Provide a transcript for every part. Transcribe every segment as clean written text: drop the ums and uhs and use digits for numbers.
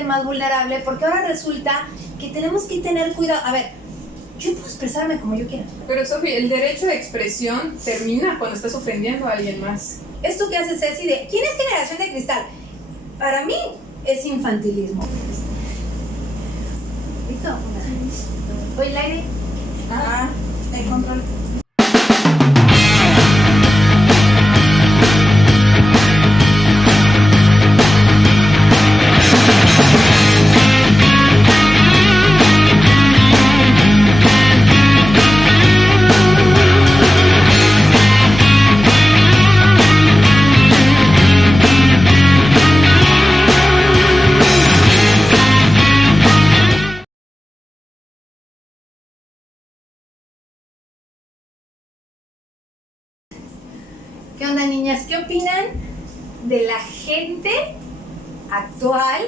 más vulnerable, porque ahora resulta que tenemos que tener cuidado. A ver, yo puedo expresarme como yo quiera. Pero Sofi, el derecho de expresión termina cuando estás ofendiendo a alguien más. Esto que hace Ceci de ¿quién es generación de cristal? Para mí es infantilismo. ¿Listo? Oye, el aire. El control. ¿Qué onda, niñas? ¿Qué opinan de la gente actual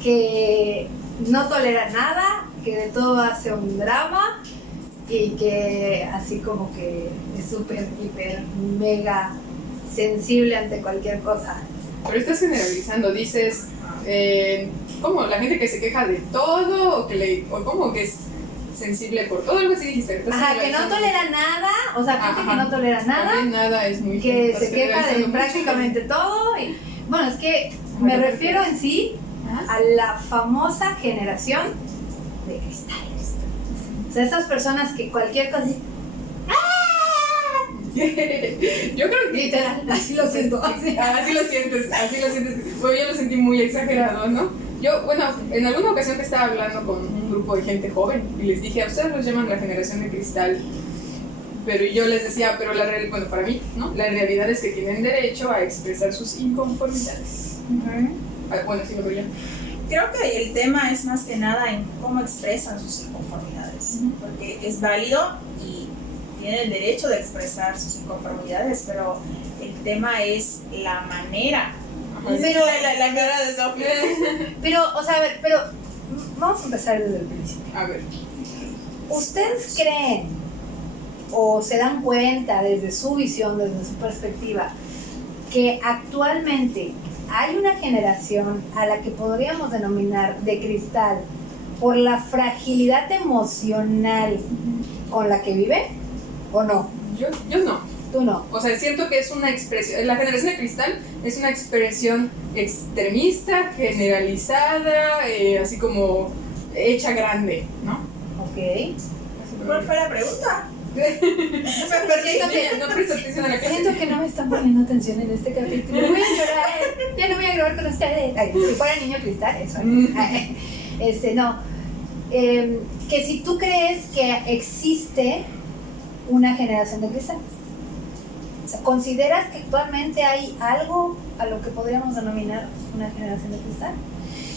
que no tolera nada, que de todo hace un drama y que así como que es súper, hiper, mega sensible ante cualquier cosa? Pero estás generalizando, dices, ¿cómo? La gente que se queja de todo o como que es sensible por todo, algo así dijiste. Ajá, que no tolera nada, o sea, gente que no tolera nada. También nada es muy... Que se queja de prácticamente todo. Y, bueno, es que me refiero en sí a la famosa generación de cristales. O sea, esas personas que cualquier cosa... Yo creo que... Literal, así lo siento. Así lo sientes. Bueno, yo lo sentí muy exagerado, ¿no? Yo, bueno, en alguna ocasión que estaba hablando con un grupo de gente joven y les dije, a ustedes los llaman la generación de cristal, pero yo les decía, pero bueno, para mí, ¿no? La realidad es que tienen derecho a expresar sus inconformidades. Bueno, sí lo veo yo. Creo que el tema es más que nada en cómo expresan sus inconformidades, porque es válido y tienen el derecho de expresar sus inconformidades, pero el tema es la manera. Pero la cara de Sofía. Pero, o sea, a ver, pero vamos a empezar desde el principio. A ver. ¿Ustedes creen o se dan cuenta desde su visión, desde su perspectiva, que actualmente hay una generación a la que podríamos denominar de cristal por la fragilidad emocional con la que vive? ¿O no? Yo no. Tú no. O sea, siento que es una expresión, la generación de cristal es una expresión extremista, generalizada, así como hecha grande, ¿no? Ok. ¿Cuál fue la pregunta? No presto atención a la clase. Siento que no me están poniendo atención en este capítulo. Voy a llorar. Ya no voy a grabar con ustedes. Ay, si fuera niño cristal, eso. No. Que si tú crees que existe una generación de cristal. O sea, ¿consideras que actualmente hay algo a lo que podríamos denominar una generación de cristal?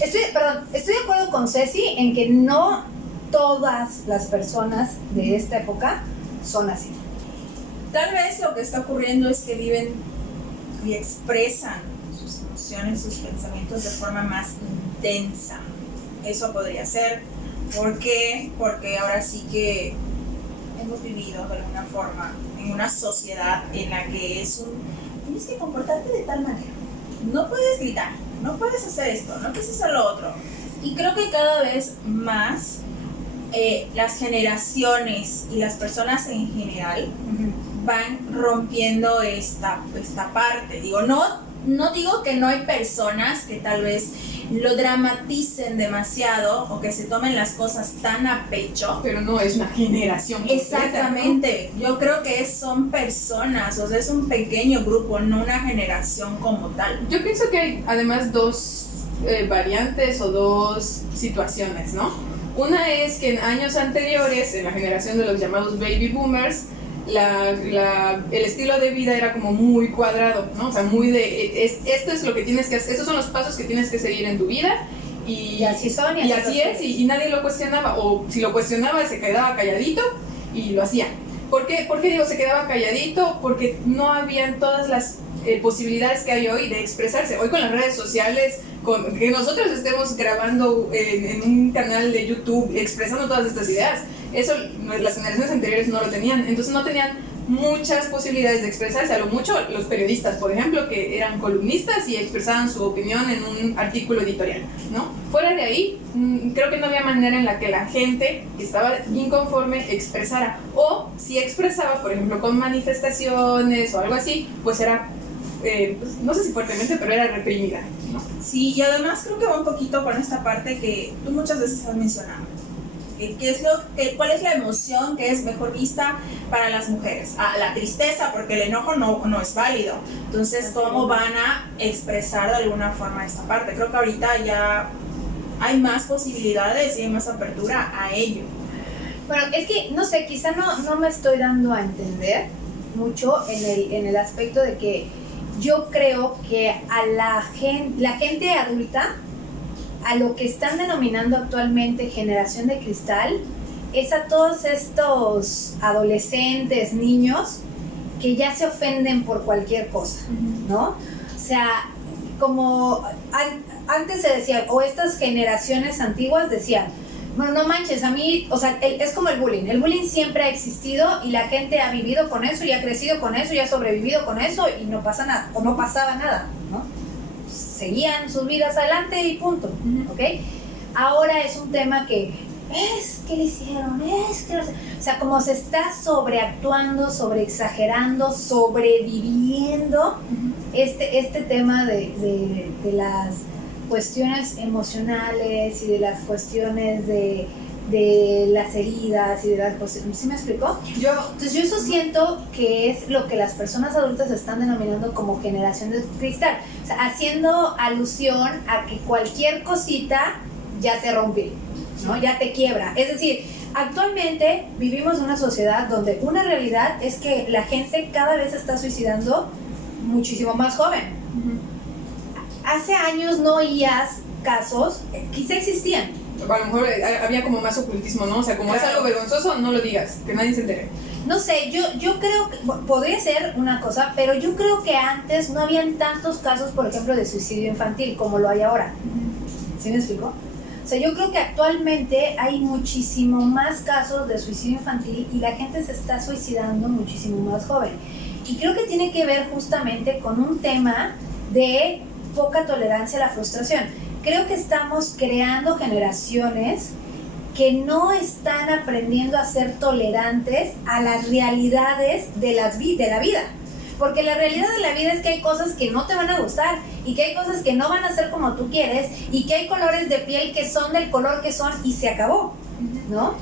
Estoy de acuerdo con Ceci en que no todas las personas de esta época son así. Tal vez lo que está ocurriendo es que viven y expresan sus emociones, sus pensamientos de forma más intensa. Eso podría ser. ¿Por qué? Porque ahora sí que hemos vivido de alguna forma en una sociedad en la que tienes que comportarte de tal manera. No puedes gritar, no puedes hacer esto, no puedes hacer lo otro. Y creo que cada vez más las generaciones y las personas en general van rompiendo esta parte. Digo, no digo que no hay personas que tal vez lo dramaticen demasiado o que se tomen las cosas tan a pecho. Pero no es una generación completa. Exactamente, ¿no? Yo creo que son personas, o sea, es un pequeño grupo, no una generación como tal. Yo pienso que hay además dos variantes o dos situaciones, ¿no? Una es que en años anteriores, en la generación de los llamados baby boomers, el estilo de vida era como muy cuadrado, ¿no? O sea, muy de esto es lo que tienes que hacer, estos son los pasos que tienes que seguir en tu vida y así son y así es y nadie lo cuestionaba, o si lo cuestionaba se quedaba calladito y lo hacía. ¿Por qué digo se quedaba calladito? Porque no habían todas las posibilidades que hay hoy de expresarse. Hoy con las redes sociales, con que nosotros estemos grabando en un canal de YouTube expresando todas estas ideas, eso las generaciones anteriores no lo tenían, entonces no tenían muchas posibilidades de expresarse. A lo mucho los periodistas, por ejemplo, que eran columnistas y expresaban su opinión en un artículo editorial, ¿no? Fuera de ahí, creo que no había manera en la que la gente que estaba inconforme expresara, o si expresaba, por ejemplo, con manifestaciones o algo así, pues era, pues, no sé si fuertemente, pero era reprimida, ¿no? Sí, y además creo que va un poquito con esta parte que tú muchas veces has mencionado. ¿Cuál es la emoción que es mejor vista para las mujeres? La tristeza, porque el enojo no es válido. Entonces, ¿cómo van a expresar de alguna forma esta parte? Creo que ahorita ya hay más posibilidades y hay más apertura a ello. Bueno, es que, no sé, quizá no me estoy dando a entender mucho en el aspecto de que yo creo que a la gente adulta, a lo que están denominando actualmente generación de cristal, es a todos estos adolescentes, niños, que ya se ofenden por cualquier cosa, ¿no? O sea, como antes se decía, o estas generaciones antiguas decían, bueno, no manches, a mí, o sea, es como el bullying siempre ha existido y la gente ha vivido con eso y ha crecido con eso y ha sobrevivido con eso y no pasa nada, o no pasaba nada, ¿no? Seguían sus vidas adelante y punto, ¿ok? Ahora es un tema que es que le hicieron, es que no sé. O sea, como se está sobreactuando, sobreexagerando, sobreviviendo este tema de las cuestiones emocionales y de las cuestiones de las heridas y de las cuestiones. ¿Sí me explicó? Entonces yo eso siento que es lo que las personas adultas están denominando como generación de cristal, o sea, haciendo alusión a que cualquier cosita ya te rompe, ¿no? Ya te quiebra. Es decir, actualmente vivimos en una sociedad donde una realidad es que la gente cada vez se está suicidando muchísimo más joven. Hace años no oías casos, quizá existían. A lo mejor había como más ocultismo, ¿no? O sea, como es algo vergonzoso, no lo digas, que nadie se entere. No sé, yo creo que podría ser una cosa, pero yo creo que antes no habían tantos casos, por ejemplo, de suicidio infantil como lo hay ahora. ¿Sí me explico? O sea, yo creo que actualmente hay muchísimo más casos de suicidio infantil y la gente se está suicidando muchísimo más joven. Y creo que tiene que ver justamente con un tema de poca tolerancia a la frustración. Creo que estamos creando generaciones que no están aprendiendo a ser tolerantes a las realidades de la vida. Porque la realidad de la vida es que hay cosas que no te van a gustar y que hay cosas que no van a ser como tú quieres y que hay colores de piel que son del color que son y se acabó, ¿no?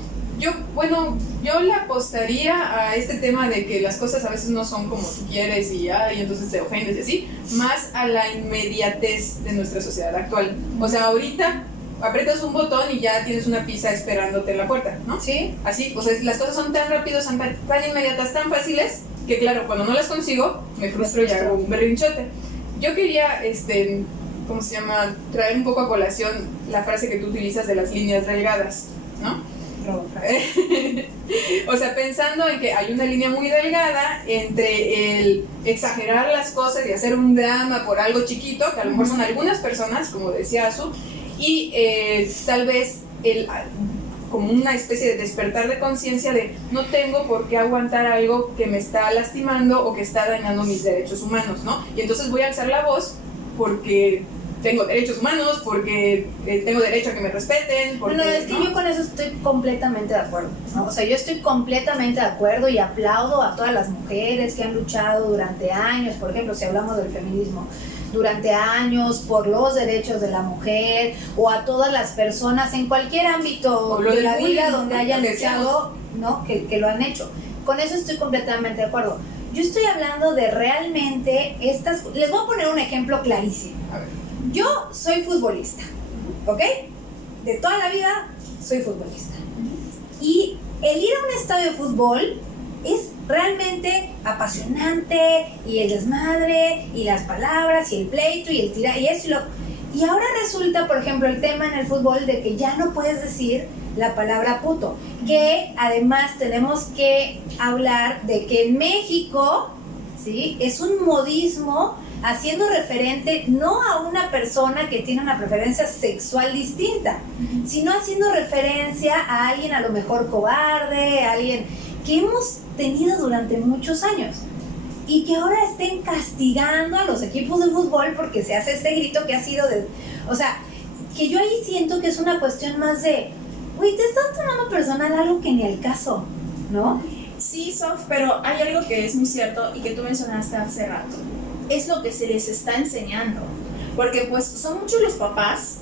Yo le apostaría a este tema de que las cosas a veces no son como tú quieres y entonces te ofendes y así, más a la inmediatez de nuestra sociedad actual. O sea, ahorita aprietas un botón y ya tienes una pizza esperándote en la puerta, ¿no? Sí. Así, o sea, las cosas son tan rápidas, tan inmediatas, tan fáciles, que claro, cuando no las consigo, me frustro y hago un berrinchote. Yo quería, ¿cómo se llama? Traer un poco a colación la frase que tú utilizas de las líneas delgadas, ¿no? O sea, pensando en que hay una línea muy delgada entre el exagerar las cosas y hacer un drama por algo chiquito, que a lo mejor son algunas personas, como decía Azu, y tal vez como una especie de despertar de conciencia de no tengo por qué aguantar algo que me está lastimando o que está dañando mis derechos humanos, ¿no? Y entonces voy a alzar la voz porque tengo derechos humanos, porque tengo derecho a que me respeten. Porque, no, es que yo con eso estoy completamente de acuerdo, ¿no? O sea, yo estoy completamente de acuerdo y aplaudo a todas las mujeres que han luchado durante años, por ejemplo, si hablamos del feminismo, durante años por los derechos de la mujer, o a todas las personas en cualquier ámbito de la vida donde hayan luchado, ¿no? Que lo han hecho. Con eso estoy completamente de acuerdo. Yo estoy hablando de realmente estas... Les voy a poner un ejemplo clarísimo. A ver. Yo soy futbolista, ¿ok? De toda la vida soy futbolista. Y el ir a un estadio de fútbol es realmente apasionante, y el desmadre, y las palabras, y el pleito, y el tirar, y eso y lo... Y ahora resulta, por ejemplo, el tema en el fútbol de que ya no puedes decir la palabra puto. Que además tenemos que hablar de que en México, ¿sí?, es un modismo haciendo referente no a una persona que tiene una preferencia sexual distinta, sino haciendo referencia a alguien a lo mejor cobarde, a alguien que hemos tenido durante muchos años. Y que ahora estén castigando a los equipos de fútbol porque se hace este grito que ha sido de... O sea, que yo ahí siento que es una cuestión más de... Uy, te estás tomando personal algo que ni al caso, ¿no? Sí, Sof, pero hay algo que es muy cierto y que tú mencionaste hace rato. Es lo que se les está enseñando. Porque pues son muchos los papás.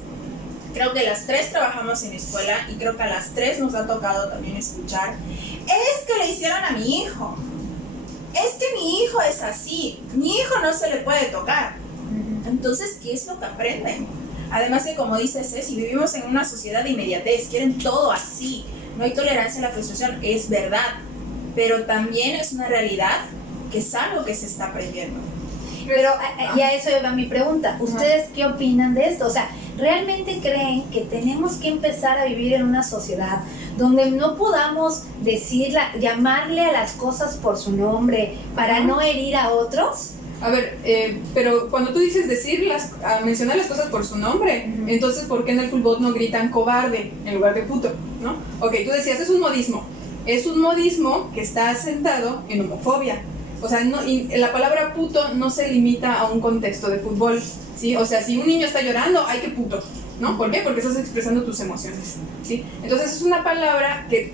Creo que las 3 trabajamos en escuela y creo que a las 3 nos ha tocado también escuchar. Es que le hicieron a mi hijo. Es que mi hijo es así. Mi hijo no se le puede tocar. Entonces, ¿qué es lo que aprenden? Además que, como dice Ceci, vivimos en una sociedad de inmediatez. Quieren todo así. No hay tolerancia a la frustración. Es verdad. Pero también es una realidad que es algo que se está aprendiendo. Pero y a eso va mi pregunta. ¿Ustedes qué opinan de esto? O sea, ¿realmente creen que tenemos que empezar a vivir en una sociedad donde no podamos llamarle a las cosas por su nombre para no herir a otros? A ver, pero cuando tú dices mencionar las cosas por su nombre, entonces ¿por qué en el fútbol no gritan cobarde en lugar de puto? ¿No? Ok, tú decías, es un modismo. Es un modismo que está asentado en homofobia. O sea, y la palabra puto no se limita a un contexto de fútbol, ¿sí? O sea, si un niño está llorando, ¡ay, qué puto! ¿No? ¿Por qué? Porque estás expresando tus emociones, ¿sí? Entonces es una palabra que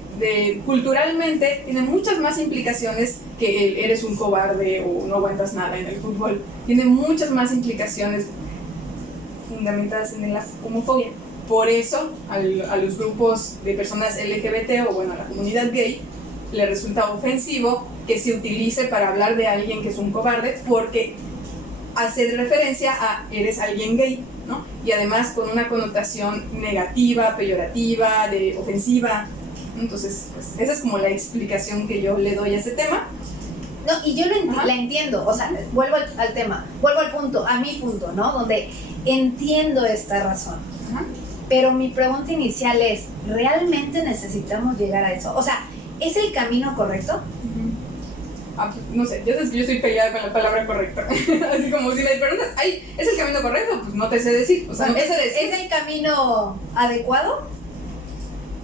culturalmente tiene muchas más implicaciones que el eres un cobarde o no aguantas nada en el fútbol. Tiene muchas más implicaciones fundamentadas en la homofobia. Por eso a los grupos de personas LGBT o bueno, a la comunidad gay le resulta ofensivo que se utilice para hablar de alguien que es un cobarde porque hace referencia a eres alguien gay, ¿no? Y además con una connotación negativa, peyorativa, ofensiva. Entonces, pues, esa es como la explicación que yo le doy a ese tema. No, y yo la entiendo, o sea, vuelvo al tema, vuelvo al punto, a mi punto, ¿no? Donde entiendo esta razón. Ajá. Pero mi pregunta inicial es, ¿realmente necesitamos llegar a eso? O sea, ¿es el camino correcto? No sé, yo estoy peleada con la palabra correcta. Así como si me preguntas, ay, ¿es el camino correcto? Pues no te sé decir. O sea, no te sé decir. ¿Es el camino adecuado?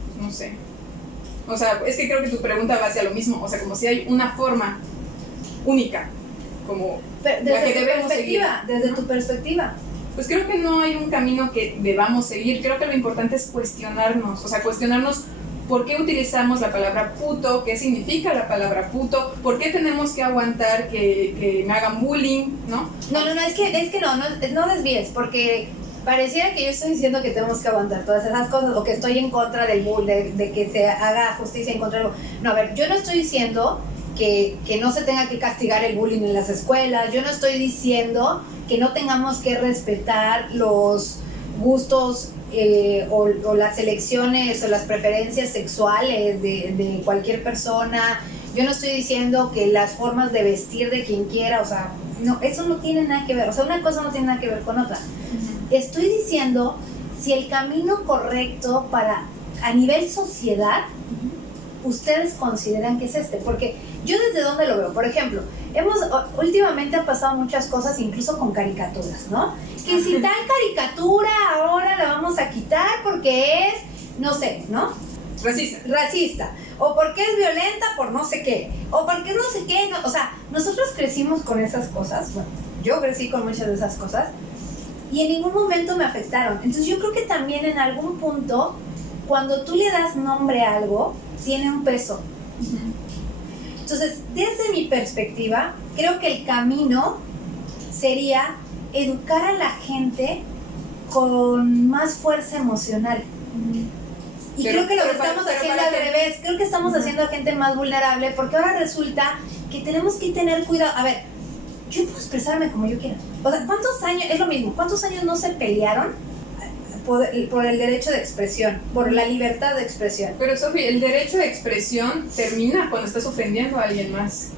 Pues no sé. O sea, es que creo que tu pregunta va hacia lo mismo. O sea, como si hay una forma única, como Pero la que debemos seguir. Desde tu perspectiva. Pues creo que no hay un camino que debamos seguir. Creo que lo importante es cuestionarnos. O sea, cuestionarnos por qué utilizamos la palabra puto, qué significa la palabra puto, por qué tenemos que aguantar que me hagan bullying, ¿no? No, es que no desvíes, porque pareciera que yo estoy diciendo que tenemos que aguantar todas esas cosas o que estoy en contra del bullying, de que se haga justicia en contra del... No, a ver, yo no estoy diciendo que no se tenga que castigar el bullying en las escuelas, yo no estoy diciendo que no tengamos que respetar los gustos o las elecciones o las preferencias sexuales de cualquier persona. Yo no estoy diciendo que las formas de vestir de quien quiera, o sea, no, eso no tiene nada que ver, o sea, una cosa no tiene nada que ver con otra. Estoy diciendo si el camino correcto a nivel sociedad, ustedes consideran que es porque yo desde dónde lo veo, por ejemplo, últimamente han pasado muchas cosas, incluso con caricaturas, ¿no? Que si tal caricatura ahora la vamos a quitar porque es, no sé, ¿no? Racista, o porque es violenta por no sé qué, o porque no sé qué, no, o sea, nosotros crecimos con esas cosas, bueno, yo crecí con muchas de esas cosas, y en ningún momento me afectaron. Entonces yo creo que también en algún punto, cuando tú le das nombre a algo, tiene un peso. Entonces, desde mi perspectiva, creo que el camino sería educar a la gente con más fuerza emocional. Y creo que lo que estamos haciendo al revés, creo que estamos haciendo a gente más vulnerable, porque ahora resulta que tenemos que tener cuidado. A ver, yo puedo expresarme como yo quiera. O sea, ¿cuántos años, es lo mismo, cuántos años no se pelearon por el derecho de expresión, por la libertad de expresión? Pero Sofi, el derecho de expresión termina cuando estás ofendiendo a alguien más.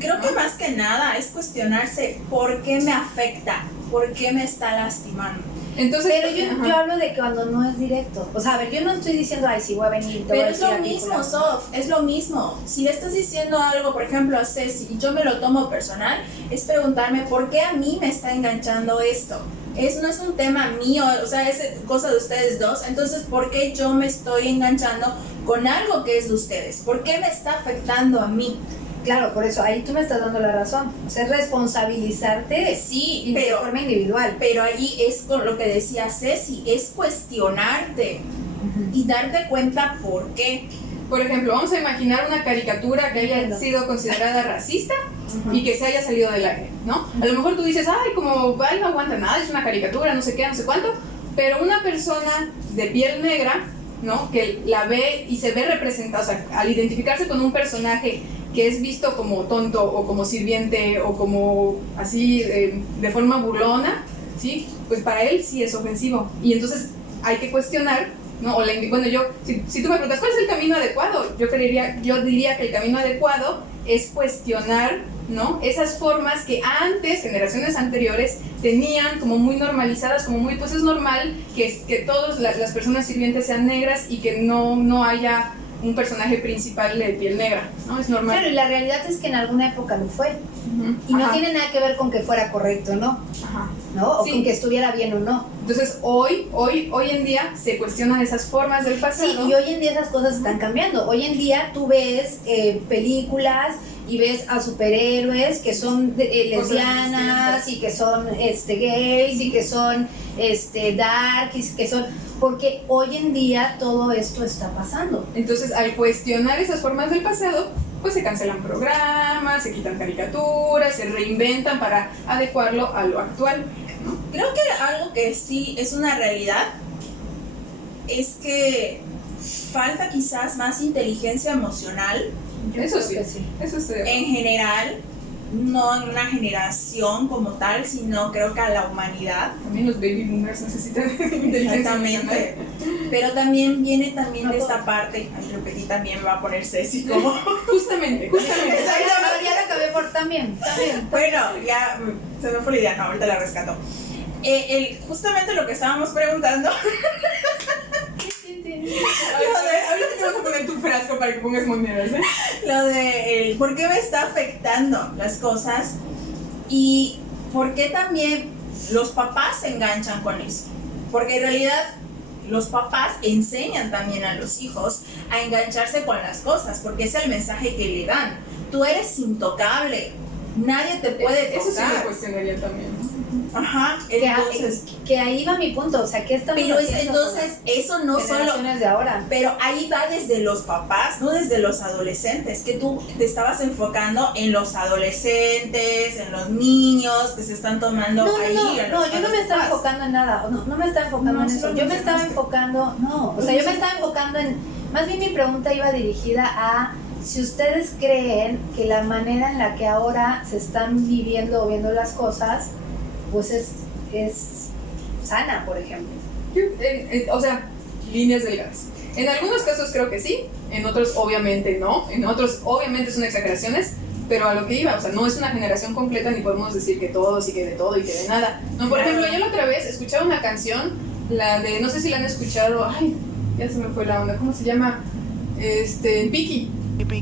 Creo que más que nada es cuestionarse por qué me afecta, por qué me está lastimando. Entonces, pero yo hablo de que cuando no es directo. O sea, a ver, yo no estoy diciendo, ay, sí, voy a venir. Pero es lo mismo, Sof, es lo mismo. Si le estás diciendo algo, por ejemplo, a Ceci, y yo me lo tomo personal, es preguntarme por qué a mí me está enganchando esto. no es un tema mío, o sea, es cosa de ustedes dos. Entonces, ¿por qué yo me estoy enganchando con algo que es de ustedes? ¿Por qué me está afectando a mí? Claro, por eso, ahí tú me estás dando la razón. O sea, es responsabilizarte Sí, de forma individual. pero allí es con lo que decía Ceci, es cuestionarte y darte cuenta por qué. Por ejemplo, vamos a imaginar una caricatura que haya sido considerada racista y que se haya salido del aire, ¿no? A lo mejor tú dices, ay, como ay, no aguanta nada, es una caricatura, no sé qué, no sé cuánto, pero una persona de piel negra, ¿no? Que la ve y se ve representada, o sea, al identificarse con un personaje que es visto como tonto o como sirviente o como así de forma burlona, ¿sí? Pues para él sí es ofensivo y entonces hay que cuestionar, ¿no? Bueno, si tú me preguntas cuál es el camino adecuado, yo diría que el camino adecuado es cuestionar, ¿no? Esas formas que antes, generaciones anteriores, tenían como muy normalizadas, como muy, pues es normal que todas las personas sirvientes sean negras y que no haya un personaje principal de piel negra, ¿no? Es normal. Claro, y la realidad es que en alguna época lo fue. Y no tiene nada que ver con que fuera correcto o no, ¿no? O con que estuviera bien o no. Entonces, hoy en día se cuestionan esas formas del pasado. Sí, y hoy en día esas cosas están cambiando. Hoy en día tú ves películas y ves a superhéroes que son lesbianas y que son gays y que son dark y que son... Porque hoy en día todo esto está pasando. Entonces, al cuestionar esas formas del pasado, pues se cancelan programas, se quitan caricaturas, se reinventan para adecuarlo a lo actual, ¿no? Creo que algo que sí es una realidad es que falta quizás más inteligencia emocional. Eso sí, eso estoy de acuerdo. En general, no en una generación como tal, sino creo que a la humanidad. También los baby boomers necesitan inteligencia emocional. Pero también viene de esta parte, ay, repetí, también me va a poner Ceci como... Justamente. Ya la acabé por también. Bueno, ya se me fue la idea, no, ahorita la rescato. Justamente lo que estábamos preguntando... Ahorita te vas a poner tu frasco para que pongas monedas, ¿eh? Lo de por qué me está afectando las cosas y por qué también los papás se enganchan con eso. Porque en realidad los papás enseñan también a los hijos a engancharse con las cosas, porque es el mensaje que le dan. Tú eres intocable, nadie te puede tocar. Eso sí me cuestionaría también, ¿no? Ajá, entonces... Que ahí va mi punto, o sea, ¿qué estamos pero haciendo entonces eso no solo... de ahora? Pero ahí va desde los papás, no desde los adolescentes, que tú te estabas enfocando en los adolescentes, en los niños que se están tomando ahí. No, yo no me estaba enfocando en nada, no me estaba enfocando en eso, yo me estaba enfocando, yo me estaba enfocando en, más bien mi pregunta iba dirigida a si ustedes creen que la manera en la que ahora se están viviendo o viendo las cosas, pues es sana, por ejemplo. O sea, líneas delgadas. En algunos casos creo que sí, en otros obviamente no, en otros obviamente son exageraciones, pero a lo que iba, o sea, no es una generación completa ni podemos decir que todos y que de todo y que de nada. No, por ejemplo, yo la otra vez escuchaba una canción, la de, no sé si la han escuchado, ay, ya se me fue la onda, ¿cómo se llama? Piki.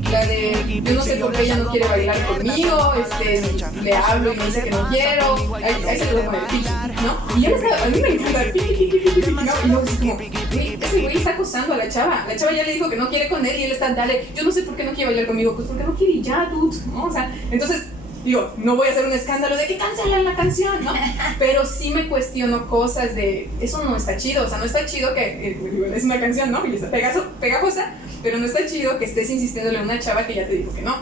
La de, yo no sé por qué ella no quiere bailar conmigo, le hablo y me dice que no quiero, ahí se quedó con el Piki, ¿no? Y yo a mí me encanta el Piki, ¿no? Y luego es como, ese güey está acosando a la chava ya le dijo que no quiere con él y él está, dale, yo no sé por qué no quiere bailar conmigo, pues porque no quiere y ya, dude, ¿no? O sea, entonces, digo, no voy a hacer un escándalo de que cancelan la canción, ¿no? Pero sí me cuestiono cosas de, eso no está chido, o sea, no está chido que, es una canción, ¿no? Y está pegajosa, pero no está chido que estés insistiéndole a una chava que ya te dijo que no.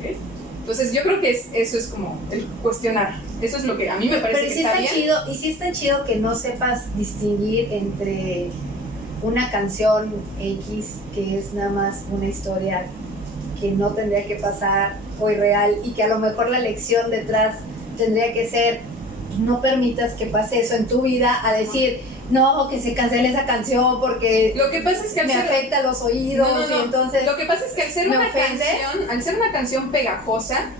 ¿Okay? Entonces yo creo que eso es como el cuestionar. Eso es lo que a mí me parece pero que sí está bien. Chido, y sí está chido que no sepas distinguir entre una canción X que es nada más una historia que no tendría que pasar o irreal y que a lo mejor la lección detrás tendría que ser no permitas que pase eso en tu vida a decir no, que se cancele esa canción porque lo que pasa es que me afecta los oídos y entonces lo que pasa es que al ser una canción pegajosa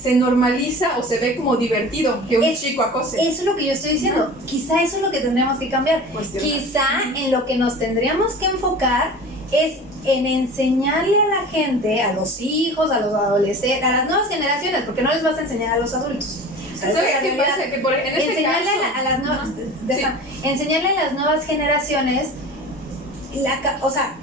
se normaliza o se ve como divertido que un chico acose. Eso es lo que yo estoy diciendo. Quizá eso es lo que tendríamos que cambiar. Quizá en lo que nos tendríamos que enfocar es en enseñarle a la gente, a los hijos, a los adolescentes, a las nuevas generaciones, porque no les vas a enseñar a los adultos. ¿sabes? ¿Sabes La qué realidad. pasa? Que en este Enseñarle caso... a las nuevas, Sí. enseñarle a las nuevas generaciones o sea,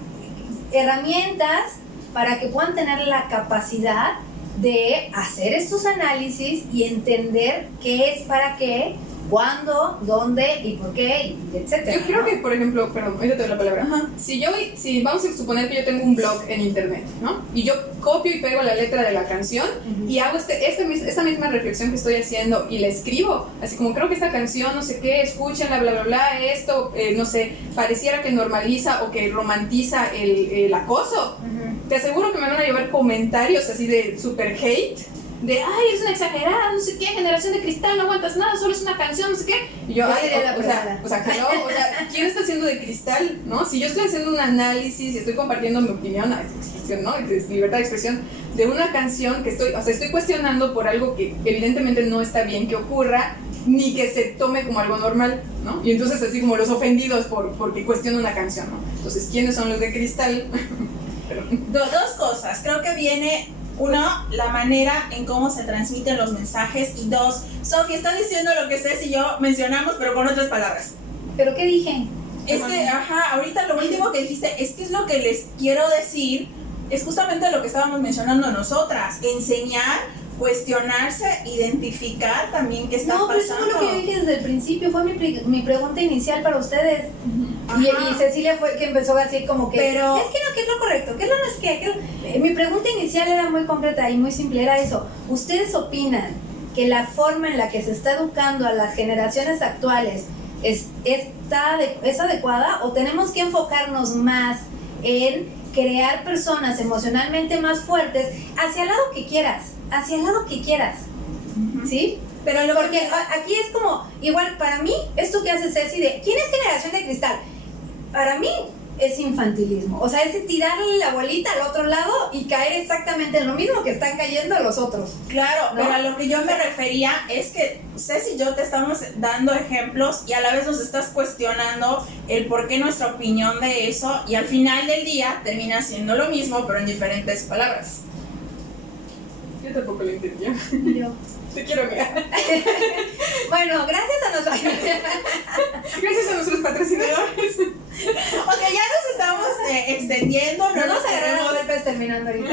herramientas para que puedan tener la capacidad de hacer estos análisis y entender qué es para qué, cuándo, dónde y por qué, y etcétera. Yo creo ¿no? que, por ejemplo, perdón, ahorita te doy la palabra. Si vamos a suponer que yo tengo un blog en internet, ¿no? Y yo copio y pego la letra de la canción y hago esta misma reflexión que estoy haciendo y la escribo, así como creo que esta canción, no sé qué, escúchenla, bla, bla, bla, esto, no sé, pareciera que normaliza o que romantiza el acoso. Te aseguro que me van a llevar comentarios así de super hate. De, ay, eres una exagerada, no sé qué, generación de cristal, no aguantas nada, solo es una canción, no sé qué. Y yo, Yo ay, sería la o sea, ¿quién está haciendo de cristal, no? Si yo estoy haciendo un análisis y estoy compartiendo mi opinión, expresión, ¿no? Es libertad de expresión de una canción que estoy cuestionando por algo que evidentemente no está bien que ocurra, ni que se tome como algo normal, ¿no? Y entonces así como los ofendidos porque cuestiono una canción, ¿no? Entonces, ¿quiénes son los de cristal? Dos cosas. Creo que viene, uno, la manera en cómo se transmiten los mensajes. Y dos, Sofía, estás diciendo lo que Ceci y yo mencionamos, pero con otras palabras. ¿Pero qué dije? Es que, ahorita lo último que dijiste es que es lo que les quiero decir, es justamente lo que estábamos mencionando nosotras. Enseñar, cuestionarse, identificar también qué está pasando. No, pero eso fue lo que yo dije desde el principio, fue mi pregunta inicial para ustedes. Y Cecilia fue que empezó así como que, pero, es que no, ¿qué es lo correcto? ¿Qué es lo no es que? Mi pregunta inicial era muy concreta y muy simple, era eso. ¿Ustedes opinan que la forma en la que se está educando a las generaciones actuales es adecuada o tenemos que enfocarnos más en crear personas emocionalmente más fuertes hacia el lado que quieras? ¿Sí? Pero porque aquí es como, igual para mí, esto que hace Ceci de, ¿quién es generación de cristal? Para mí es infantilismo, o sea, es tirarle la bolita al otro lado y caer exactamente en lo mismo que están cayendo los otros. Claro, ¿no? pero a lo que yo me refería es que Ceci y yo te estamos dando ejemplos y a la vez nos estás cuestionando el por qué nuestra opinión de eso, y al final del día termina siendo lo mismo pero en diferentes palabras. Yo tampoco lo entendí. Yo. Te quiero, amiga. Bueno, gracias Gracias a nuestros patrocinadores. Ok, ya nos estamos extendiendo. No nos agarraron a golpes terminando ahorita.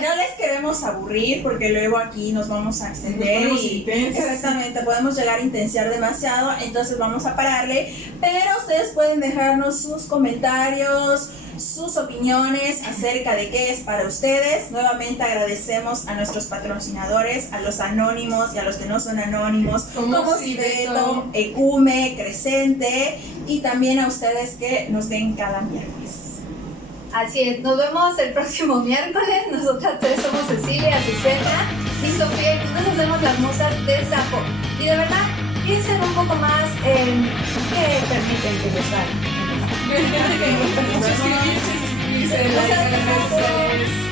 No les queremos aburrir porque luego aquí nos vamos a extender. Exactamente, podemos llegar a intensiar demasiado, entonces vamos a pararle. Pero ustedes pueden dejarnos sus comentarios, sus opiniones acerca de qué es para ustedes. Nuevamente agradecemos a nuestros patrocinadores, a los anónimos y a los que no son anónimos, como Cibeto, Ecume, Crescente, y también a ustedes que nos ven cada miércoles. Así es, nos vemos el próximo miércoles. Nosotras tres somos Cecilia, Azucena y Sofía, y nos hacemos las musas de Sapo. Y de verdad, piensen un poco más en qué permiten que les hagan. Suscribirse, like,